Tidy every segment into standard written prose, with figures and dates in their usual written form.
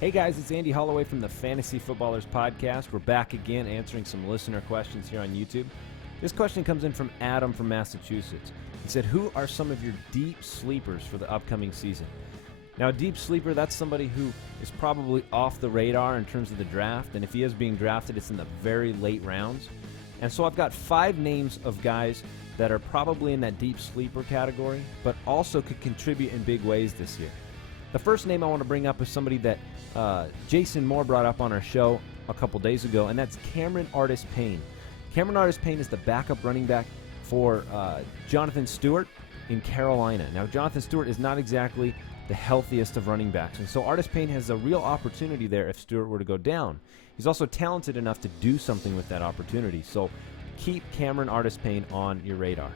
Hey guys, it's Andy Holloway from the Fantasy Footballers Podcast. We're back again answering some listener questions here on YouTube. This question comes in from Adam from Massachusetts. He said, who are some of your deep sleepers for the upcoming season? Now, a deep sleeper, that's somebody who is probably off the radar in terms of the draft, and if he is being drafted, it's in the very late rounds. And so I've got 5 names of guys that are probably in that deep sleeper category, but also could contribute in big ways this year. The first name I want to bring up is somebody that Jason Moore brought up on our show a couple days ago, and that's Cameron Artis-Payne. Cameron Artis-Payne is the backup running back for Jonathan Stewart in Carolina. Now, Jonathan Stewart is not exactly the healthiest of running backs, and so Artis-Payne has a real opportunity there if Stewart were to go down. He's also talented enough to do something with that opportunity, so keep Cameron Artis-Payne on your radar.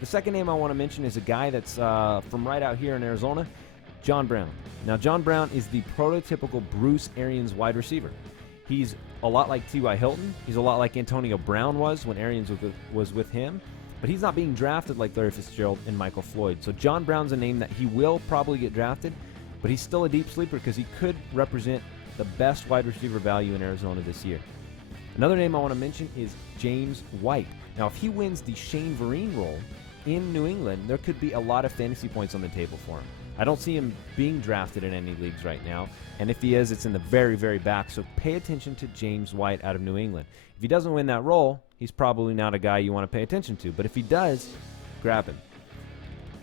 The second name I want to mention is a guy that's from right out here in Arizona, John Brown. Now, John Brown is the prototypical Bruce Arians wide receiver. He's a lot like T.Y. Hilton. He's a lot like Antonio Brown was when Arians was with him. But he's not being drafted like Larry Fitzgerald and Michael Floyd. So John Brown's a name that he will probably get drafted, but he's still a deep sleeper because he could represent the best wide receiver value in Arizona this year. Another name I want to mention is James White. Now, if he wins the Shane Vereen role in New England, there could be a lot of fantasy points on the table for him. I don't see him being drafted in any leagues right now, and if he is, it's in the very, very back, so pay attention to James White out of New England. If he doesn't win that role, he's probably not a guy you want to pay attention to, but if he does, grab him.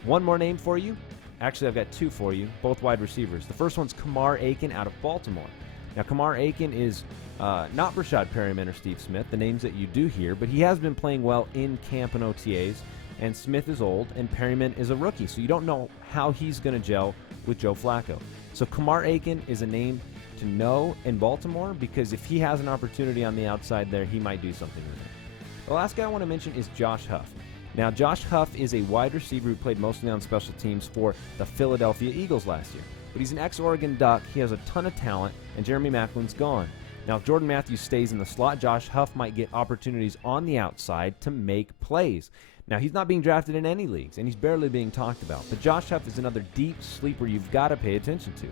One more name for you. Actually, I've got 2 for you, both wide receivers. The first one's Kamar Aiken out of Baltimore. Now, Kamar Aiken is not Rashad Perryman or Steve Smith, the names that you do hear, but he has been playing well in camp and OTAs. And Smith is old, and Perryman is a rookie, so you don't know how he's going to gel with Joe Flacco. So Kamar Aiken is a name to know in Baltimore because if he has an opportunity on the outside there, he might do something with it. The last guy I want to mention is Josh Huff. Now, Josh Huff is a wide receiver who played mostly on special teams for the Philadelphia Eagles last year. But he's an ex-Oregon Duck, he has a ton of talent, and Jeremy Maclin's gone. Now, if Jordan Matthews stays in the slot, Josh Huff might get opportunities on the outside to make plays. Now, he's not being drafted in any leagues, and he's barely being talked about. But Josh Huff is another deep sleeper you've got to pay attention to.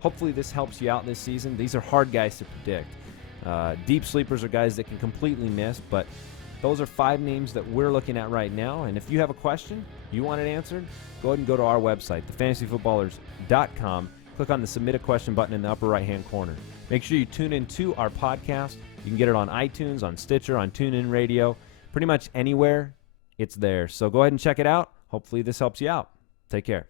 Hopefully this helps you out this season. These are hard guys to predict. Deep sleepers are guys that can completely miss, but those are 5 names that we're looking at right now. And if you have a question, you want it answered, go ahead and go to our website, thefantasyfootballers.com. Click on the Submit a Question button in the upper right-hand corner. Make sure you tune in to our podcast. You can get it on iTunes, on Stitcher, on TuneIn Radio, pretty much anywhere. It's there. So go ahead and check it out. Hopefully this helps you out. Take care.